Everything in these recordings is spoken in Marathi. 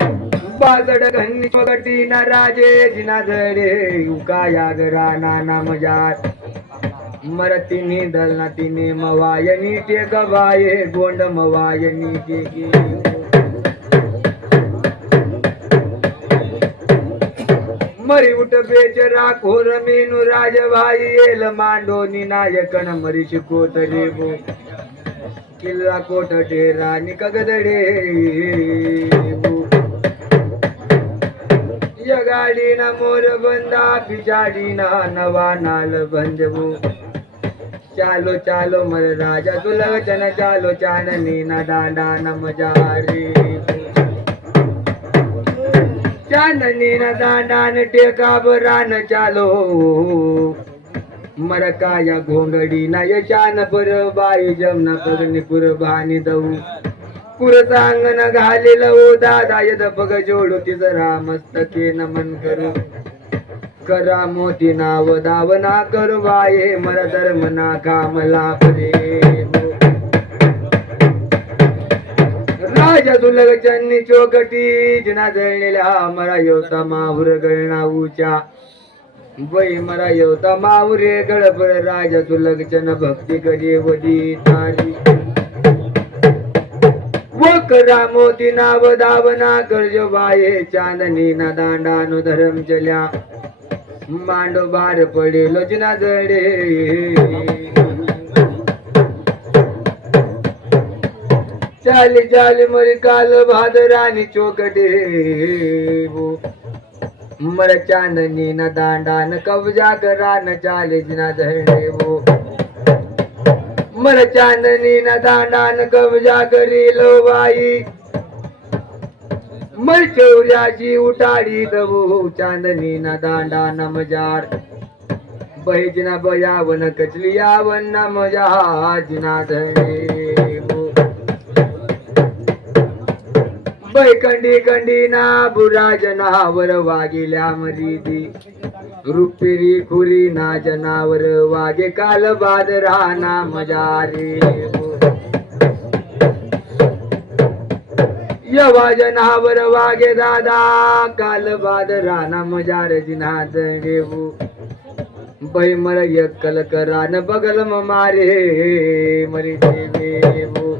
बाजड घन्नी पगटी न राजे जिना धडे उकाया गरा नाना मजात मरतिनी दलना तिने मवायनी ते गवाये गोंड मवायनी ते मरी उठ बेचरा खोर मेनू राजभाई येल मांडो निनायकन मरी शिकोत रेबो किल्ला कोट डेरा निकगदडे या मोर बंदा पिछाडीना नवा नाल बंजबो चालो चालो मर राजा तुलगचन चालो चाननी ना दांडा नम चाननी चांदनी ना न टेका बरान चालो. मरकाया घोंगडी ना यशान पर बाई जमना पगनी कुरबानी दऊ. कुरतांगण घालेल ओ दादा यद बघ जोडू तिजरा रामस्तके नमन करू. करा मोती नाव दावना करू बाये मर धर्म ना कामला परे राजा दुलग चन्नी चोकटी जिना जळलेल्या मरा योता माहुर गळणा उचा बई मरा योता माहुरे गळपर राजा दुलग चन भक्ती करी वदी तारी वकरा मोती नाव दावना कर्ज बाये चांदनी ना दांडानु धरम चल्या मांडो बार पडे लोचना जडे. चाली चाली मरी काल भादराणी चोकटे. मर चांदनी न दांडा न कब्जा करा न चाले जिना धरणे वो मर चांदनी न दांडा न कब्जा करी लो बाई. मर चौर्याची उटाडी दवो चांदनी न दांडा न मजार बयावन कचली यावन न जिना धरणे बैकंडी कंडी ना बुराजना वर वागिल्या मरीदी. रुपेरी खुरी ना जनावर वागे काल बाद राहना मजारी. यवा जनावर वागे दादा काल बाद राहना मजार जिना देऊ बै मर यक्कल करान बगल म मारे मरी देऊ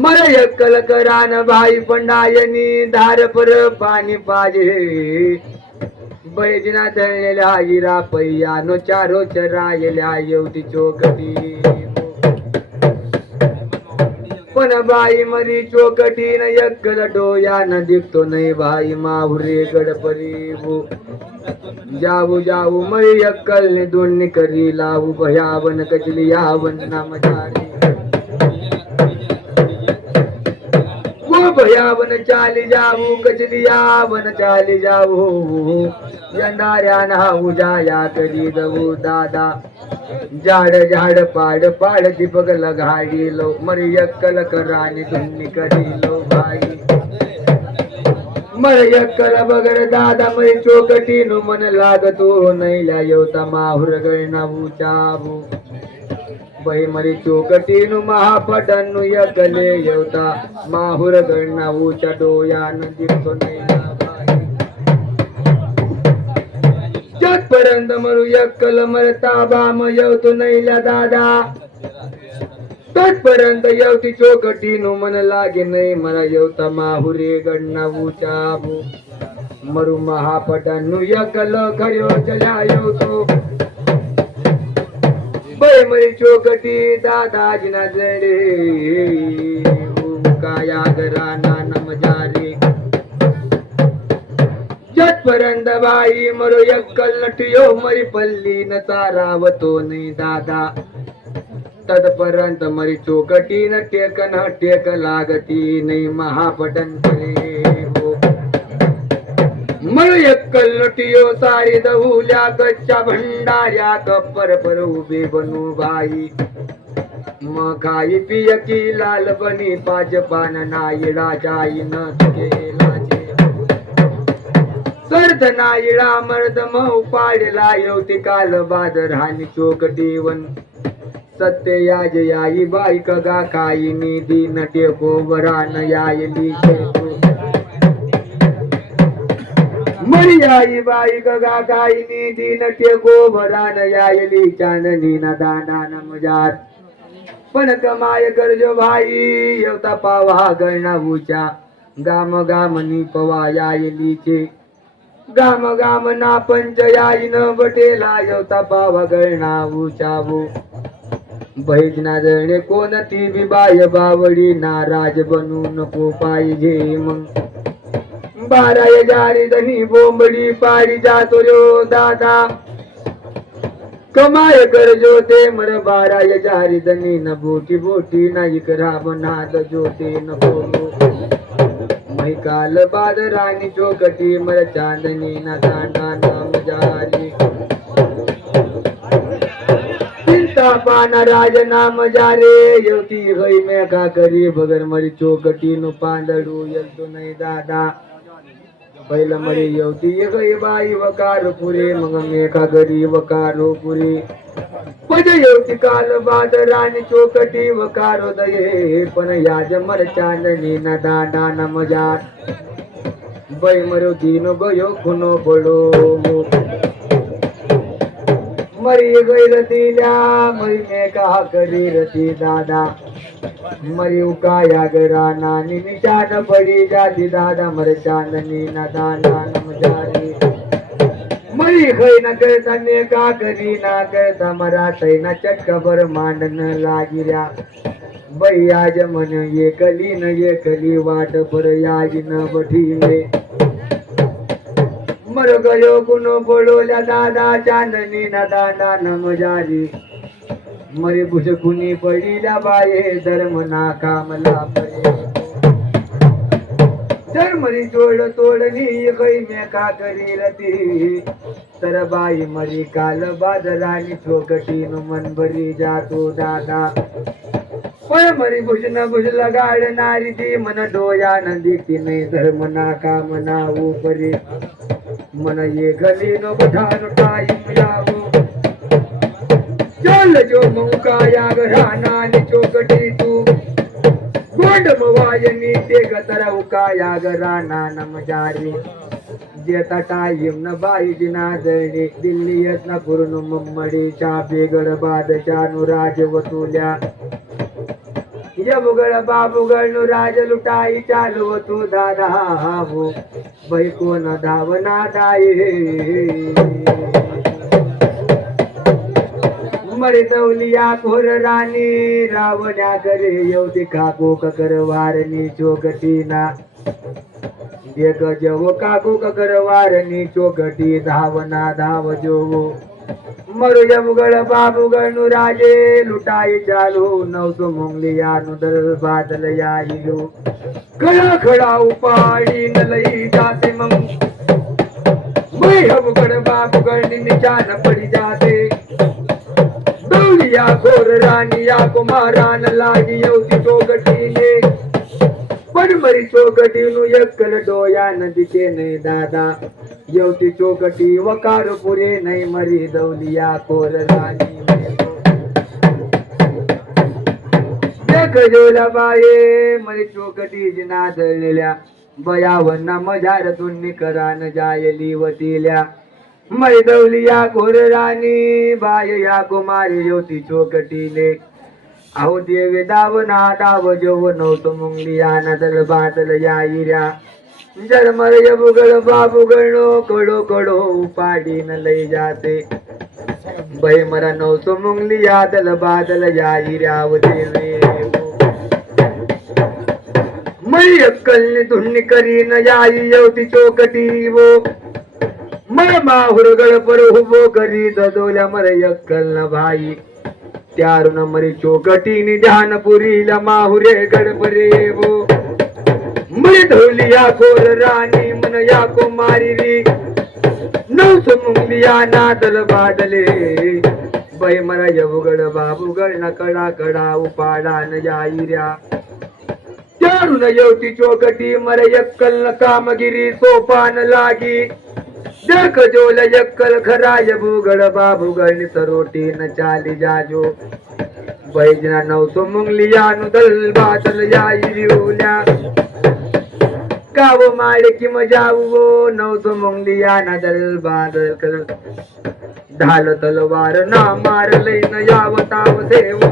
मर यक्कल करान भाई पंडायनी धार पर पाणी पाजे. बैजना दळलेल्या हिरा पैया नो चारो चरायल्या येवती चोकटी पण बाई मरी चोकटी न यक्कल डोया न दिखतो नाही भाई माहुरे गडपरी. जाऊ जाऊ मरी यक्कल ने दोन करी लावू भयावन कचली यावन नामचारी भयावन चाली जाऊ कचलियावन चाली जाऊ. यंदाऱ्या नाऊ जाया करी दवू दादा. झाड झाड पाड पाड दीपक लगाडी लो मर यक्कल करानी तुम्ही करी लो भाई. मर यक्कल बगर दादा मरी चोकटी नु मन लागतो नैल्या येवता माहुर गळना चाबू बै मरी चोकटीनु महापटनु यकले येवता माहुर गणना उच्या डोयान दिसतो जगपर्यंत मरू यक्कल मरता बाम येवतो नैल्या दादा। तत्पर्यंत येवती चोकटीनु मन लागे नाही मला येवता माहुरे गणना उचाबू मरू महापटनु यकल खर्यो चल्या येवतो बै मरी चोकटी दादाजीना जडे काया गराना नम जारे जतपर्यंत बाई मरो यक्कल नटियो मरी पल्ली न चारावतो नाही दादा. तदपर्यंत मरी चोकटी न टेक न टेक लागती नाही महापटन मळ एक कल्लटियो सारी दहुल्या गच्च्या भंडाऱ्या कप्पर पर उभे बनू बाई. मग खाई पिय की लाल बनी पाच पान नायडा जाई न केलाचे सर्द नाईडा मर्द मऊ पाडला येवती काल बादर हानी देवन सत्य याज याई बाई कगा काही निधी न टेको वरान यायली शेको. बाई गगा गाईनी दिन टेको भरान यायली चांदनी ना दाना नमजार पण कमाय करजो भाई येवता पावा गणना उचा गाम गामनी पवा यायलीचे गाम गाम ना पंच याईन बटेला येवता पावा गणना उचावो बैजना जळणे कोणती बी बाय बावडी नाराज बनू नको पाहिजे मग. बाराय जारी धनी बोंबडी पाडी जातो रो दादा. कमाय कर जोते मर बाराय जारी धनी न बोटी बोटी नाही कराब नाद जोते न बोलो. मै काल बाद राणी चोकटी मर चांदनी ना दांडा नाम जारी. पाना राज नाम जारे योती गई मैं का करी बगर मरी चोकटी नु पांदडू यलतो नाही दादा. पहिलं मरी येवती गई बाई वकार पुरे मग मेका गरी वकारो पुरे पद येवती काल बाद राणी चोकटी वकारो दये पण याज मर चांदणी ना दांडा न मजार बै मरो दीनो गयो खुनो पडो मरी गई रतील्या मरी में कहा करी रती दादा मरी उकाया गरा नानी निशान पडी जाती दादा. मर चांदनी ना दाना नम मरी खै न करता ने का करी ना करता मरा तै ना चटकबर मांडन लागिऱ्या. बाई आज मन ये कली न ये कली वाट पर याज न बठीले. गयो कुनो बोलोल्या दादा चांदनी ना दादा नम जारी मरे भुज कुणी पडिल्या बाये धर्म ना कामला पडे. मरी जोड तोडली गई मे का करील ती? तर बाई मरी काल बादरानी चोकटी मन भरी जातो दादा. पण मरी भुजन भुजला गाडणारी ती मन डोया नदी ती नाही धर्म ना कामना उपरी. मन ये गले न बधान टाईम यावो। चल जो मुका मौका घराना चोकटी तू गोंड मवायनी ते गतर उकाया घराना नमजारी जेता टाईम न बाई जिना दळणे दिल्ली येत ना पूर्ण मुंबडी चापेगड बादशा नु राज वतुल्या जबुगळ बाबुगळ नु राज लुटाई चालू तू दादा हो. बै कोण धावना दाई मरे दौलिया खोर राणी रावण्या करे येवती काकू ककर वारणी चोकटीना देख जेव काकू ककर वारणी चोकटी धावना धाव जोवो. मरु यमुगळ बाबुगळ नु राजे लुटाई चालू नवसो मुंगलिया नु दर बादल याईलो खडा खडा उपाडी नलई जाते मंग. मै हबुगड बाबुगळ निशान पडी जाते. दौलिया घोर राणी या कुमारान लागी येवती चोगटीने पडमरी चोकटी नु एकल डोया नदीचे नाही दादा. येवती चोकटी वकार पुरे नाही मरी दौलिया कोर राणी देख जोला बाये मरी चोकटी जिना दळलेल्या बयावन्ना मजारतून करान जायली वतील्या. मरी दौलिया कोर राणी बाय या कुमारी ज्योती चोकटीने अहो देवे दावना दाव जव नव्हतो मुंगली नदल बादल या इऱ्या जन्मर यबुगळ बाबुगळनो कडो कडो उपाडी न लई जाते. बै मरा नव्हतो मुंगली यादल बादल या इऱ्याव देवे हो. मई अक्कलने धुन्नी करी न याई येवती चोकटी वो हो. मर माहुरगळ पर हुबो करी ददोल्या मर अक्कल न भाई. त्यारुन मरी चोकटीनी ध्यान पुरीला माहुरे गडबरे हो मरी धोलिया कोर राणी मन या कुमारी री नवस मुंगलिया नादल बादले. बै मरा यवगड बाबुगड न कडा कडा उपाडा न जाईऱ्या त्यारुन येवती चोकटी मर यक्कल कामगिरी सोपान लागी. देख जोल यक्कल खराय यबुगड बाबुगड सरोटी न चाली जाजो बैजना नवसो मुंगलिया नुदल बादल याई रिवल्या गाव माळे कि मजावो नवतो मंगलिया ना दल बादल कर ढाल तलवार ना मारलय न याव ताव देवो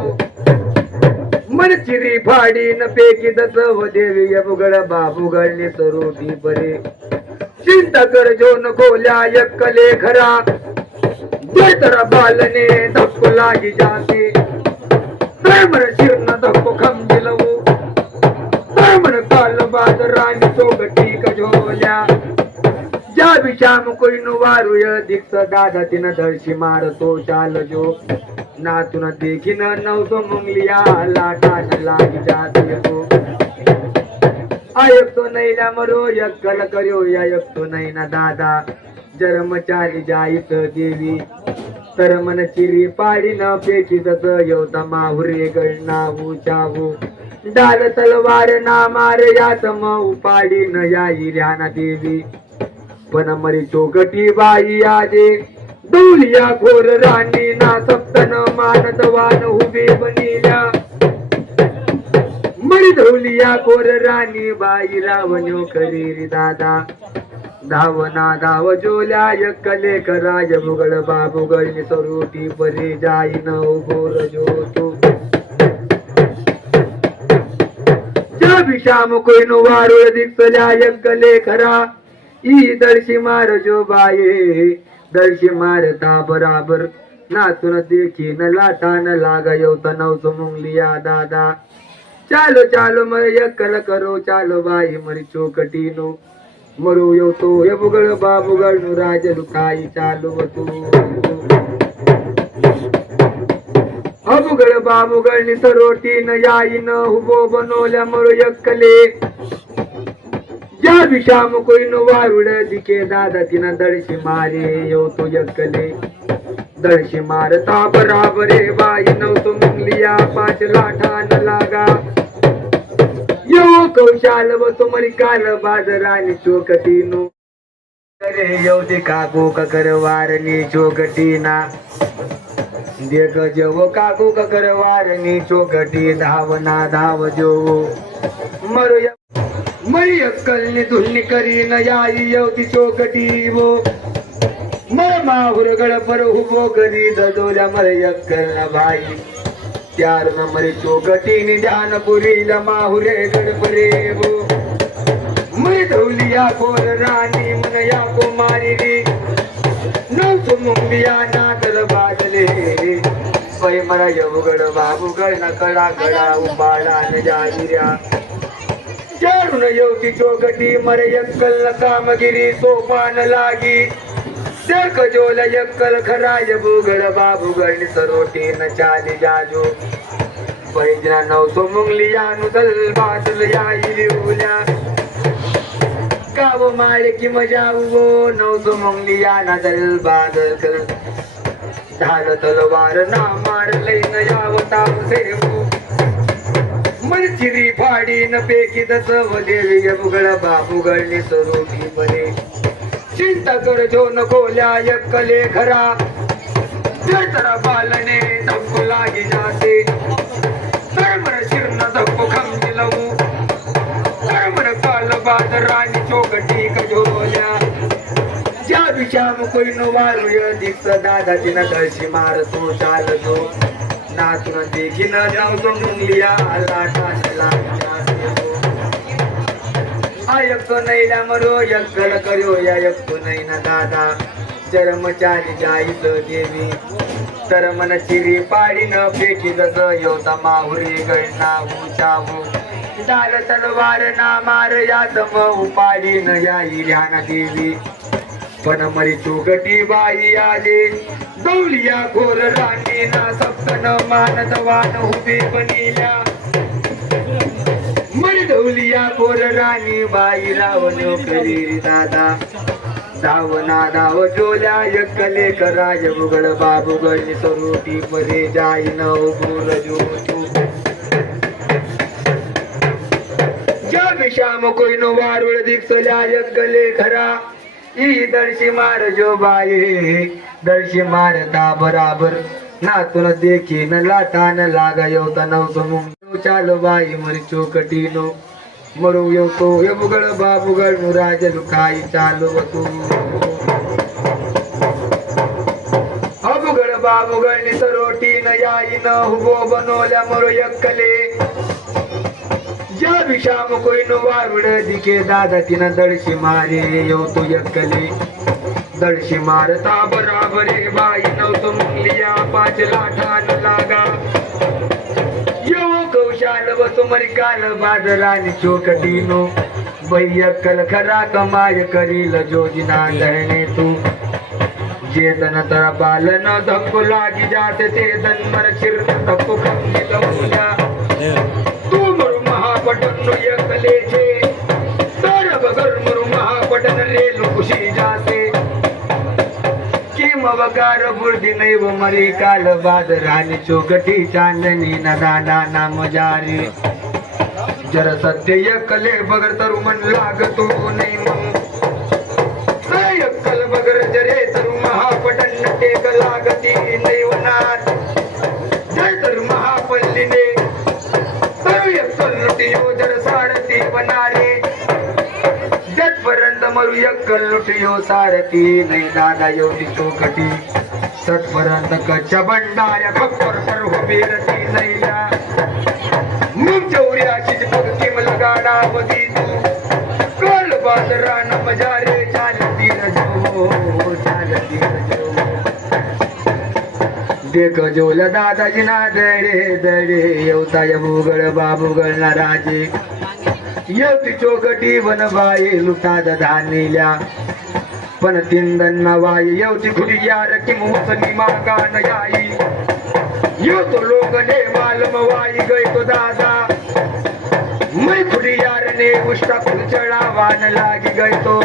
मन चिरी फाडी न पेकी दसव देवी बुगळ बाबुगळने सरोटी परे चिंता कर जो न एक यक्कले खरा तर बालने धक्को लागी जाते. प्रेमर शिरन धक्को खम दिलवू प्रेमर काल बाद राणी चोगटी कझोल्या ज्या विचाम कोई वारुय दिक्स दादा तिन दर्शी मारतो चाल जो. नातून देखीन नवतो मंगलिया लाटान लागी जाते आयकतो नैला मरो यक्कल करो या यक्तो नैना दादा। जरम जाईत देवी। तर मन चिरी पाडी न पेटी तस येवता माहुरे गळना उचावू डाल तलवार ना मार यात मऊ पाडी न याई ध्याना देवी। पण मरी चोकटी बाई आजे। डोलिया घोर राणी ना या धोलिया राणी बाई लावण्यो करी दादा. धावना धाव जोल्या यकले कराय भुगळ बाबुगळ स्वरूपी परी जाई न घोर जोतो. ज्या विषाम कोयनो वारुळ दिसल्या यकले खरा ई दर्शी मार जो बाये दर्शी मारता बराबर. नाचून देखी न लाटा न लागा येवता नवतो मुंगलिया दादा. चालो चालो मर यक्कल करो चालो बाई मरी चौकटी नु मरो यो तो हे बुगळ बाबुगळ नु राज लुकाई चालू तू अबुगळ बाबुगळ नि सरोटी न याई न हुबो बनवल्या मरू यक्कले ज्या विषाम कोई नु वारुड दिके दादा तिना दळशी मारे यो येवतो यक्कले दळशी मारता बराबरे बाई नवतो मुंगलिया पाच लाठा न लागा कौशाल व तुमरी काल बाजरानी चोकटीनो. करे येऊ काकू ककर वारणी चोकटीना. देख जेव काकू ककर वारणी चोकटी धावना धाव जो मरु मरी अक्कलनी धुलनी करी न याई येवती चोकटी वो. मर माहुर गड पर हुबो करी ददोल्या मर अक्कल भाई चार न मरे चोकटीने ध्यान माहुरे गडपरे वो धौलिया कोर राणी मनया कुमारी रे. नवतो मुंबिया नागर बाजले पै मरा यवगड बाबुगड न कडा कडा उबाडा न जाहिऱ्या चारुण योगी चोकटी मरे यक्कल कामगिरी सोपान लागी. देख यक्कल खराय बाबू बाबुगड सरोटी न चाली जाजो पैजना नवसो मुंगलिया नुदल बादल याई लिवल्या काव माळे की मजा उगो नवसो मुंगलिया नदल बादल कर ढाल तलवार ना मार न यावता सेवू मनचिरी फाडी न पेकी दसव देवी बुगळ गळणी सरोटी बने चिंता कर जो न खोल्या यक्कले खरा तर बालने धक्को लागी जाते. कर्मर शिरन धक्को खम दिलवू कर्मर पाल बाद राणी चोकटी कजोल्या ज्या विचाम कोई नो वारुय दिक्स दादा तिन तो मारतो चालतो. नातून देखीन जाऊन मुंगलिया लाटा आयक्तो नैला मरो यक्कल करो या यक्तो नैना दादा. चर्मचारी जाईत देवी. तर मन चिरी पाडी न पेटी जस योता माहुरी गणना उचावू डाल तलवार ना मार या सम उपाडी न याई ध्यान देवी. पण मरी गटी बाई आले. दौलिया घोर राणी ना सप्तन मानत वान उभी बनिल्या. मरी पोर राणी बाई रावण करी दादा. धावना धाव जोल्या यकले कराय मुगळ बाबुगळ स्वरूपी परे जाई नव गुर जो श्याम विषाम कोई नो वारुळ दिसल्या यकले खरा ई दर्शी मार जो बाये दर्शी मारता बराबर. नातून देखी न लाटा न लागा येवता नवतो मुंग चालो बाई मरी चोकटीनो। मरू येतो हे बुगळ बाबुगळ राज लुकाई चालवतो। अबुगळ बाबुगळ निसरोटी न याई न हुगो बनवल्या मरो यक्कले। ज्या विषाम कोईन वारुड दिके दादा तिनं दडशी मारे येतो यक्कले। दडशी मारता बराबरे बाई नव्हतो मुंगलिया पाच लाठान लागा। येऊ कौशाल व तुमरी काल बादरानी चोकटीनो बैय कल खरा कमाय करील जोजिना धरणे तू। चेतन तर बालन धक्को लागी जाते ते दन्मर चिर धक्को खंगी लवल्या तू मरु महापटन एकलेचे तर बगर मरु महापटन रेलू खुशी जाते। मवगार बुर्दी नैव मरी काल बाद राणी चोकटी चांदणी नदाना नाम जारी। जर सत्य एकले बगर तरु मन लागतो नाही मग अक्कल बगर जरे तरु महापटन टेक लागती नैवनाथ जय तर महापल्लीने। तरु अक्कल लुटियो जर साडती बनारे। जटपर्यंत मरू अक्कल लुटियो सारती नाही दादा एवढी चौकटी. सतपर्यंत कच्च्या बंडाऱ्या खप्पर सर्व बेरती नैया. मग चौऱ्याशीच भक्ती मला गाडावती तू. कल बाजरा न चालती रजो चालती रजो. देख जोल दादाजी ना दडे दडे येवता भूगळ बाबूगळ ना राजे येवती चोकटी वनबाई लुटाद धानिल्या पण तिंदन वाय येवती खुली यार कि निमा कान न याई। लोक ने मालम वाई गय तो दादा। मै खुली यार ने उष्टा खुल चढावान लागी गय तो।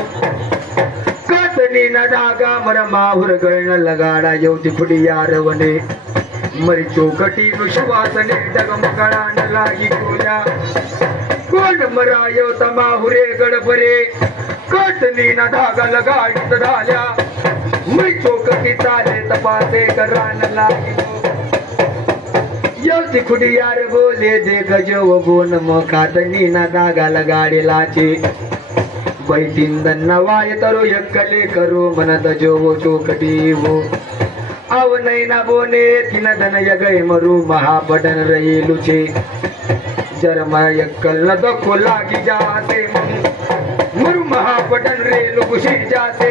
कातनी न धागा मर माहुर गळण लगाडा येवती खुली यार वने। मरी चोकटी नु सुवासने डगमगळा न लागी गोल्या। कोण मरा समाहुरे गडबरे कटली ना धागा लगाडीत झाल्या मै चोकटी चाले तपासे करान लागी येवती खुडी यार बोले जे गजव बोन मग कातनी ना दागा लगाडेलाचे बैतिंदन नवाय तरो यक्कले करो मन दजो चोकटी वो अव नैना बोने तिन धन यगय मरु महापडन रहेलु छे यक्कल न दखो लागी जाते मरु महापटन रेलु खुशी जाते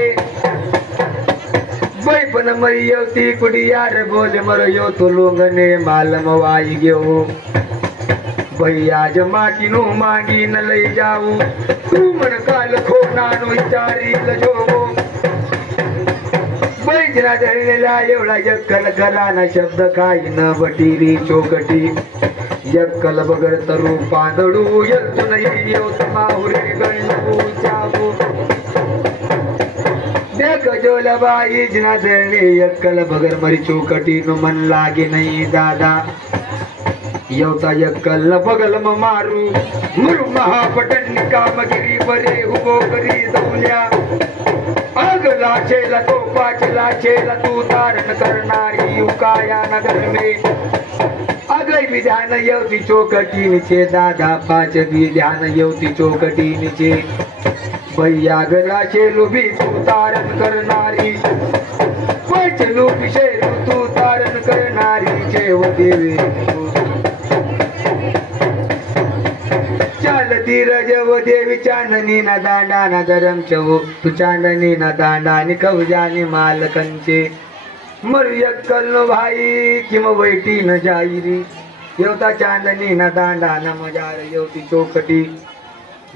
बैपन मरी येवती कुडी यार बोल मर यो तो लोंगने मालम वाई घेऊ भैयाज माटीनो मागी न लई जाऊ तू मन काल खो नानो चारी लजो बैजना धरलेला एवढा यक्कल करा न शब्द काही न बटीरी चोकटी यक्कल बगर तरू पांदडू यल्तु नाही येवत माहुरे गणू जाऊ जोलबाई जना धरले यक्कल बगर मरी चौकटी न मन लागे नाही दादा। येवता यक्कल न बगल म मारू मुरु महापटन कामगिरी बरे उभो करी दौल्या। अग लाचेला तो पाच लाचेला तू तारण करणारी उकाया नगर मे। अगय विधान येवती चौकटी निचे दादा पाच विधान येवती चौकटी निचे भैया गलाचे लोभी तू तारण करणारी पंच लोभी शेरू तू तारण करणारी जेव देवी चालती रजव देवी चांदनी न दांडा न गरम चव तू चांदनी न दांडा नि कवजानी मालकंचे. मर्यक्कल भाई किम वैटी न जाईरी येवता चांदनी न दांडा न मजार येवती चौकटी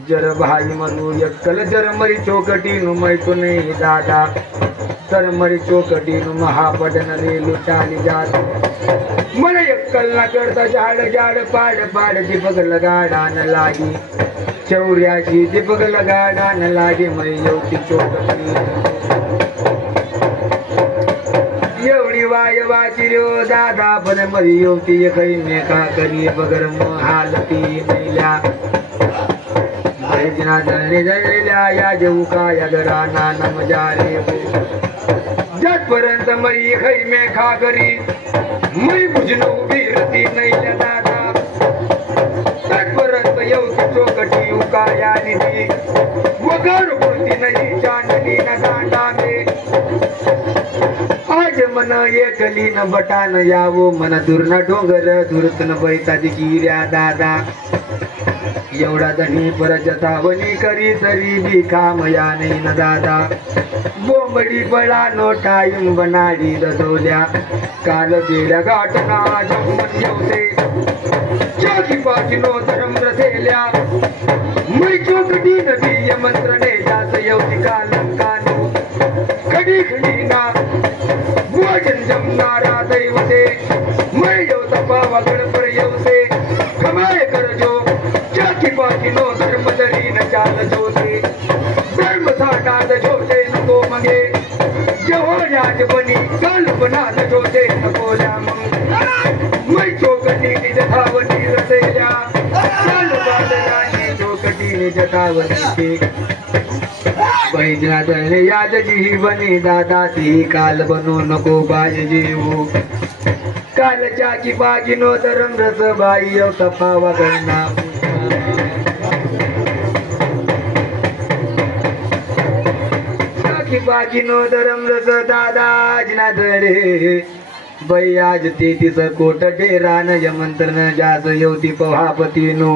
जर भाई मनु यक्कल जर मरी चौकटी नु मैतो नाही दादा तर मरी चौकटी नु महापडन रे लुटाली जात। मन यक्कल न करता झाड झाड पाड पाड दीपक लगाडा न लागी। चौऱ्याची दीपक लगाडा न लागे मै येवती चौकटी। एवढी वाय वाचिल्यो दादा पण मरी होती काही मेका करी बगर हालती मैल्या. भैजना जळले जळलेल्या या जेऊ का या गरा नानम जारे जटपर्यंत मरी खै मेखा करी मै बुजनो उभी रती नैल्या दादा. तटपर्यंत येऊ चोकटी उका निधी वगर बोलती नाही चांदली न गांडा में आज मन एकली न बटान यावो मन. दुर्न डोंगर दुरतन बैता गिऱ्या दादा. एवढा धनी पर जतावणी करी तरी बी काम या नाही न दादा. बोंबडी बळा नो टाईम बनाडी दजवल्या काल गेल्या गाठना जमत येवते चाकी पाठी नो धर्म रथेल्या मै चोकटी नबी मंत्रणे जात येवती काल खडी खडी ना भोजन जमणारा दैवते मै येव तपावा गणपर येवते कमाय करजो चाकी पाकी नो धर्म दरी न चाल जोते। धर्म साठात जोते नको मगे। जवळ राज बनी कल्पना न जोते नको मग मै चोकटी निज धावती चोकटी निज बैजनाथ याद जीवनी दादा ती काल बनू नको बाज जीवू। कालच्या की नो धरम रस बाई तपावा गणना बाजी नो धरम रस दादा जनाथ रे बाई आज ते तिचं कोट डेरा न यमंत्र जास येवती पहापतीनो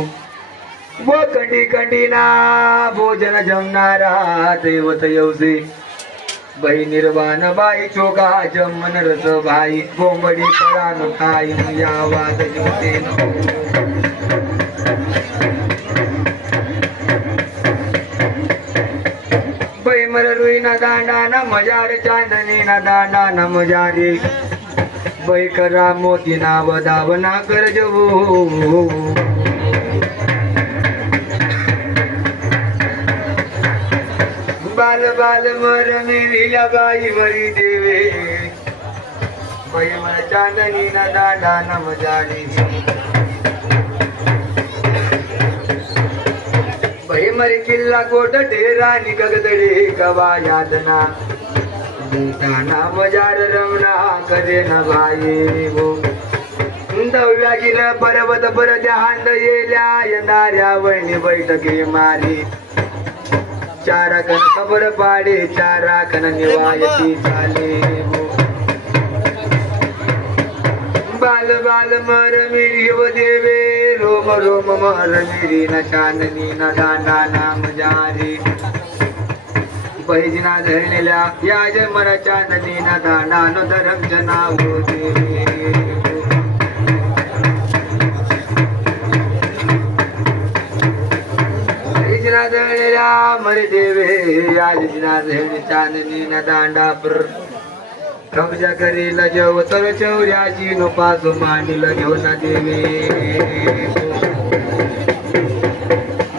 व कंडी कंडीना भोजन जमणारा दैवत येऊसे बाई निर्वाण बाई चोगा जमन रस भाई कोंबडी पळान खाई या वाद जोते बाई मर रुई ना दांडा ना मजार चांदणी ना दांडा ना मजारी. बाई करा मोती नाव दावना कर जवू बाल बाल मर मेरिया बाई मरी देवे. बाई चांदनी ना दांडा नम जाणी बाई मरी किल्ला कोट डेरा निगगदडे कवा यादना नाम जार रमना कदे न भाई हो दव्यागिन पर्वत पर हांड येल्या येणाऱ्या वहिनी बैठके मारी. चारा कन खबर पाडे चारा कन निवायती चाले बाल बाल मर मिरी देवे रोम रोम मर मिरी न चांदनी न दांडा नाम जारी. बहिजना धरलेल्या या मन चांदनी न दांडा न धरम जना देवे. दळलेल्या मरे देवे. आज दळली चांदणी न कब्जा करील जव तर चौऱ्याची नो मांडील घेऊन देवी.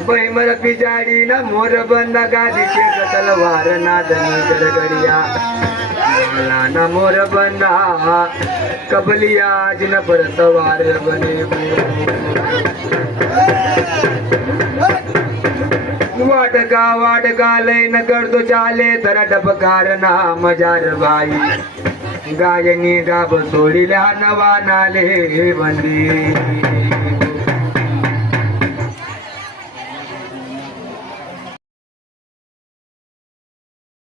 बैमर पिजाडी न मोर बंद गादीचे तलवार नादनी गडगडिया मला न मोर बंदा कबलिया जिन पर सवार बने. वाटका वाटका लय न करतो चाले तर डबकार ना मजार भाई गायनी गाब सोडिल्या नवा नाले बंदी.